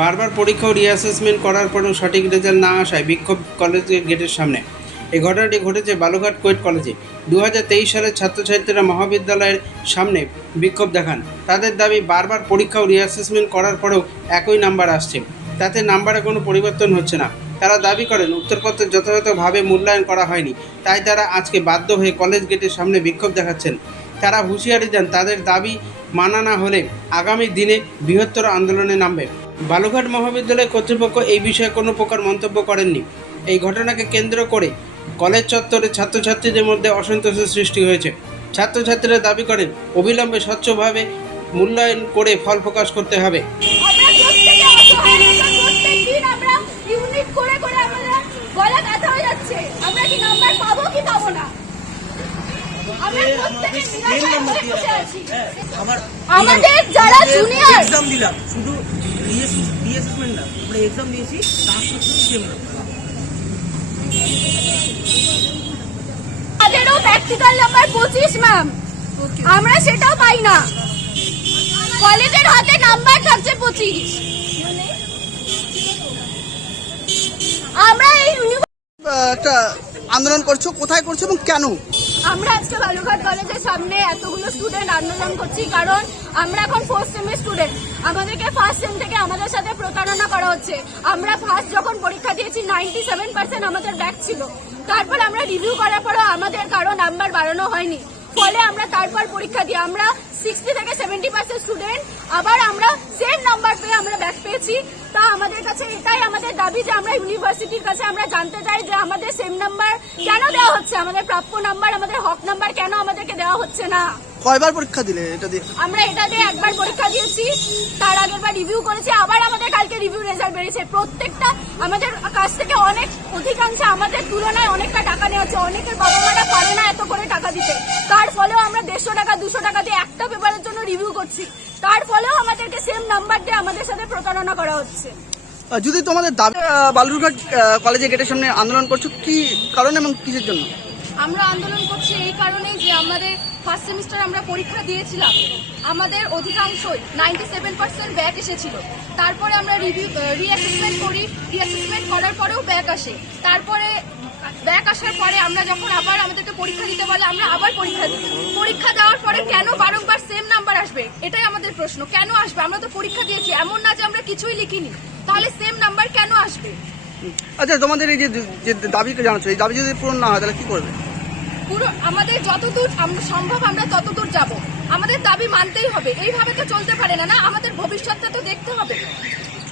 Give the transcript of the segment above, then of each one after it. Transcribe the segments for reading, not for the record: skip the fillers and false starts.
বারবার পরীক্ষা ও রিঅ্যাসেসমেন্ট করার পরেও সঠিক রেজাল্ট না আসায় বিক্ষোভ কলেজের গেটের সামনে। এই ঘটনাটি ঘটেছে বালুঘাট কোয়েট কলেজে। 2023 সালের ছাত্রছাত্রীরা মহাবিদ্যালয়ের সামনে বিক্ষোভ দেখান। তাদের দাবি, বারবার পরীক্ষা ও রিঅ্যাসেসমেন্ট করার পরেও একই নাম্বার আসছে, তাতে নাম্বারে কোনো পরিবর্তন হচ্ছে না। তারা দাবি করেন উত্তরপত্র যথাযথভাবে মূল্যায়ন করা হয়নি, তাই তারা আজকে বাধ্য হয়ে কলেজ গেটের সামনে বিক্ষোভ দেখাচ্ছেন। তারা হুঁশিয়ারি দেন, তাদের দাবি মানা না হলে আগামী দিনে বৃহত্তর আন্দোলনে নামবে। বালুঘাট মহাবিদ্যালয় কর্তৃপক্ষ এই বিষয়ে কোনো প্রকার মন্তব্য করেননি। এই ঘটনাকে কেন্দ্র করে কলেজ চত্বরে ছাত্রছাত্রীদের মধ্যে অসন্তোষের সৃষ্টি হয়েছে। ছাত্রছাত্রীরা দাবি করেন অবিলম্বে স্বচ্ছভাবে মূল্যায়ন করে ফল প্রকাশ করতে হবে। আমাদের যারা জুনিয়র এক্সাম দিলাম, শুধু রিঅ্যাসেসমেন্ট না, আমরা এক্সাম দিয়েছি, তার সাথে সেম আমাদেরও প্র্যাকটিক্যাল নাম্বার 25 ম্যাম, আমরা সেটাও পাই না। কলেজের হাতে নাম্বার থাকছে 25। আমরা এই আন্দোলন করছো, কোথায় করছো এবং কেন? আমরা আজকে বালুঘাট কলেজের সামনে এতগুলো স্টুডেন্ট আন্দোলন করছি কারণ আমরা এখন 4th সেমের স্টুডেন্ট। আমাদেরকে ফার্স্ট সেম থেকে আমাদের সাথে প্রতারণা করা হচ্ছে। আমরা ফার্স্ট যখন পরীক্ষা দিয়েছি 97% আমাদের ব্যাক ছিল। তারপর আমরা রিভিউ করার পরও আমাদের কারো নাম্বার বাড়ানো হয়নি, ফলে আমরা তারপর পরীক্ষা দিই আমরা 60 থেকে 70% স্টুডেন্ট, আবার আমরা সেম নাম্বার পেয়ে আমরা ব্যাক পেয়েছি। তা আমাদের কাছে এটাই আমাদের দাবি যে আমরা ইউনিভার্সিটির কাছে আমরা জানতে চাই যে আমাদের সেম নাম্বার কেন দেওয়া হচ্ছে, আমাদের প্রাপ্য নাম্বার, আমাদের হক নাম্বার কেন আমাদেরকে দেওয়া হচ্ছে না। কয়বার পরীক্ষা দিলে এটা দিয়ে? আমরা এটা দিয়ে একবার পরীক্ষা দিয়েছি, তার আগের বার রিভিউ করেছি, আবার আমাদের কালকে রিভিউ রেজাল্ট বেরিয়েছে। প্রত্যেকটা আমাদের কাছ থেকে অনেক অধিকাংশ আমাদের তুলনায় অনেকটা টাকা নেওয়া হচ্ছে। অনেকের বাবা মারা পারে না এত করে টাকা দিতে, তার ফলেও আমরা 150 টাকা 200 টাকা দিয়ে একটা পেপারের জন্য রিভিউ করছি, তার ফলেও আমাদেরকে সেম নাম্বার দিয়ে আমাদের সাথে প্রতারণা করা হচ্ছে। যদি তোমাদের দাবি বালুরঘাট কলেজের গেটের সামনে আন্দোলন করছো, কি কারণ এবং কিসের জন্য? আমরা আন্দোলন করছি এই কারণেই যে আমাদের ফার্স্ট সেমিস্টার আমরা পরীক্ষা দিয়েছিলাম, আমাদের অধিকাংশই 97% ব্যাক এসেছিল। তারপরে আমরা রিঅ্যাসেসমেন্ট করি, রিঅ্যাসেসমেন্ট করার পরেও ব্যাক আসে। তারপরে ব্যাক আসার পরে আমরা যখন আবার আমাদেরকে পরীক্ষা দিতে বলে আমরা আবার পরীক্ষা দিই। পরীক্ষা দেওয়ার পরে কেন বারংবার সেম নাম্বার আসবে, এটাই আমাদের প্রশ্ন। কেন আসবে? আমরা তো পরীক্ষা দিয়েছি, এমন না যে আমরা কিছুই লিখিনি, তাহলে সেম নাম্বার কেন আসবে? আচ্ছা, তোমাদের এই যে দাবিকে জানাচ্ছো, এই দাবি যদি পূরণ না হয় তাহলে কি করবে? পুরো আমাদের যতদূর সম্ভব আমরা ততদূর যাব। আমাদের দাবি মানতেই হবে, এইভাবে তো চলতে পারে না। আমাদের ভবিষ্যৎটা তো দেখতে হবে।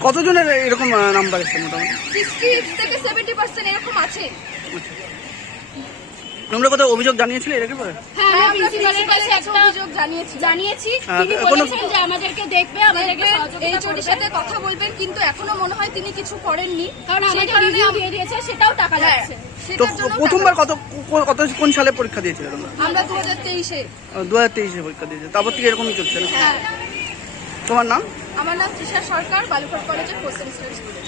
কতজনের এরকম নাম্বার এসছে মোটামুটি? 60 থেকে 70% এরকম আছে। তোমরা কোথাও অভিযোগ জানিয়েছিলে এর পরে? হ্যাঁ, আমরা প্রিন্সিপালের কাছে একটা অভিযোগ জানিয়েছি। তিনি বলেছেন যে আমাদেরকে দেখবে, আমাদেরকে এইচওডির সাথে কথা বলবেন, কিন্তু এখনো মনে হয় তিনি কিছু করেননি, কারণ আমাদের রিভিউ দিয়ে দিয়েছে, সেটাও টাকা যাচ্ছে। তো প্রথমবার কোন সালে পরীক্ষা দিয়েছিলে তোমরা? আমরা 2023-এ। 2023-এ পরীক্ষা দিয়েছিলে, তারপর থেকে এরকমই চলছে না? হ্যাঁ। তোমার নাম? আমার নাম তৃষা সরকার, বালুঘাট কলেজের 4th সেমিস্টার স্টুডেন্ট।